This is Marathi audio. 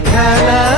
cara